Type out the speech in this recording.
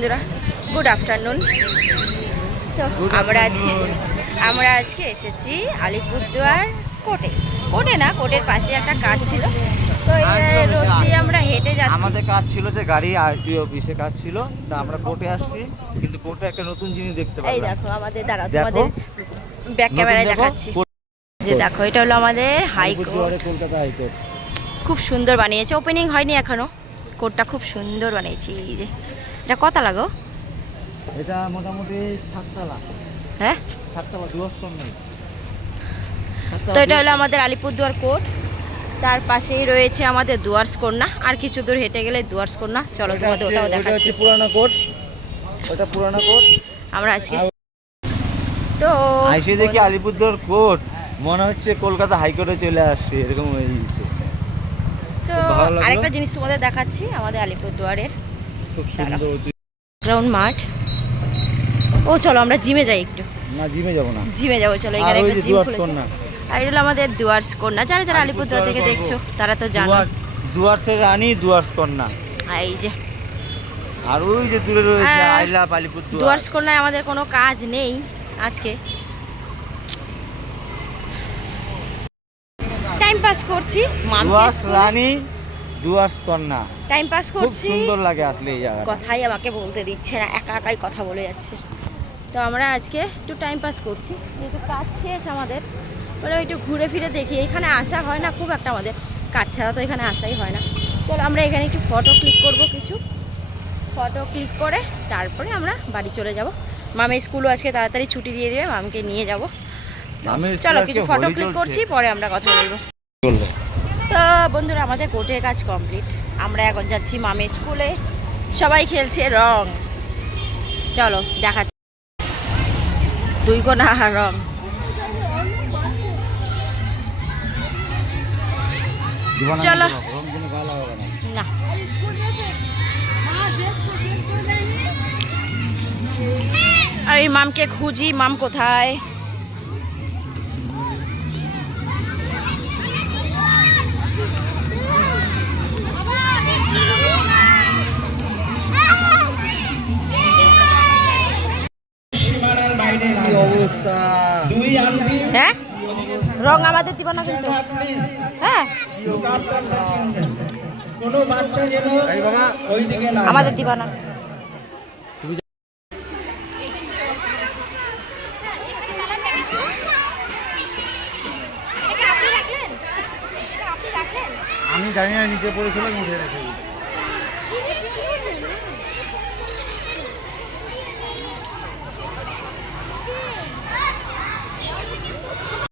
বন্ধুরা, good afternoon. তো আমরা আজকে এসেছি আলিপুরদুয়ার কোর্টে না, কোর্টের পাশে একটা কাজ ছিল, তো এই রোড দিয়ে আমরা হেঁটে যাচ্ছি। আমাদের কাজ ছিল যে গাড়ি আরটিও অফিসে কাজ ছিল, তা আমরা কোর্টে আসছি। কিন্তু কোর্টে একটা নতুন জিনিস দেখতে পারলাম। এই দেখো আমাদের, দাঁড়াও তোমাদের ব্যাক ক্যামেরায় দেখাচ্ছি। যে দেখো, এটা হলো আমাদের হাইকোর্ট, কলকাতা হাইকোর্ট। খুব সুন্দর বানিয়েছে। ওপেনিং হয়নি এখনো, কোর্টটা খুব সুন্দর বানিয়েছি। এই যে এটা কত লাগো? এটা মোটামুটি 7 তলা। হ্যাঁ 7 তলা, 2 স্তর নেই। তো এটা হলো আমাদের আলিপুরদুয়ার কোর্ট, তার পাশেই রয়েছে আমাদের দুয়ার্স কন্যা। আর কিছু দূর হেঁটে গেলে দুয়ার্স কন্যা। চলো তোমাদের ওটাও দেখাচ্ছি। পুরানো কোর্ট, ওটা পুরানো কোর্ট। আমরা আজকে তো আইসে দেখি আলিপুরদুয়ার কোর্ট, মনে হচ্ছে কলকাতা হাইকোর্টে চলে আসছে এরকম হয়ে গেছে। তো আরেকটা জিনিস তোমাদের দেখাচ্ছি আমাদের আলিপুরদুয়ারের, খুব সুন্দর গ্রাউন্ড মাঠ। ও চলো আমরা জিমে যাই একটু। না, জিমে যাব না, জিমে যাবো চলো। এখানে একটা জিম খুলেছে। কন্যা। আর এটা হলো আমাদের দুয়ার্স কন্যা। যারা আলিপুরদুয়ার থেকে দেখছো তারা তো জানো, দুয়ার্সের রানী, দুয়ার্স কন্যা। এই যে, আর ওই যে দূরে রয়েছে আই লাভ আলিপুরদুয়ার। দুয়ার্স কন্যায় আমাদের কোনো কাজ নেই আজকে, টাইম পাস করছি। দুয়ার্স রানী, দুয়ার্স কন্যা, টাইম পাস খুব করছি। সুন্দর লাগে আসলে এই জায়গাটা। কথাই আমাকে বলতে দিচ্ছে না, একা একাই কথা বলে যাচ্ছে। তো আমরা আজকে একটু টাইম পাস করছি, যেহেতু কাজ শেষ আমাদের, বলে একটু ঘুরে ফিরে দেখি। এখানে আসা হয় না খুব একটা, আমাদের কাজ ছাড়া তো এখানে আসাই হয় না। চলো আমরা এখানে একটু ফটো ক্লিক করব, কিছু ফটো ক্লিক করে তারপরে আমরা বাড়ি চলে যাব। মামের স্কুলও আজকে তাড়াতাড়ি ছুটি দিয়ে দেবে, মামকে নিয়ে যাব। চলো কিছু ফটো ক্লিক করছি, পরে আমরা কথা বলবো। তো বন্ধুরা, আমাদের কোর্টের কাজ কমপ্লিট। আমরা এখন যাচ্ছি মামের স্কুলে, সবাই খেলছে রং। চলো দেখা, 2 কোনা রং। চলো না, আমি মামকে খুঁজি, মাম কোথায়? হ্যাঁ, রং আমাদের দিবা না কিন্তু। হ্যাঁ আমাদের দিবা না। আমি জানি না, নিচে পড়েছিলাম, উঠে রেখে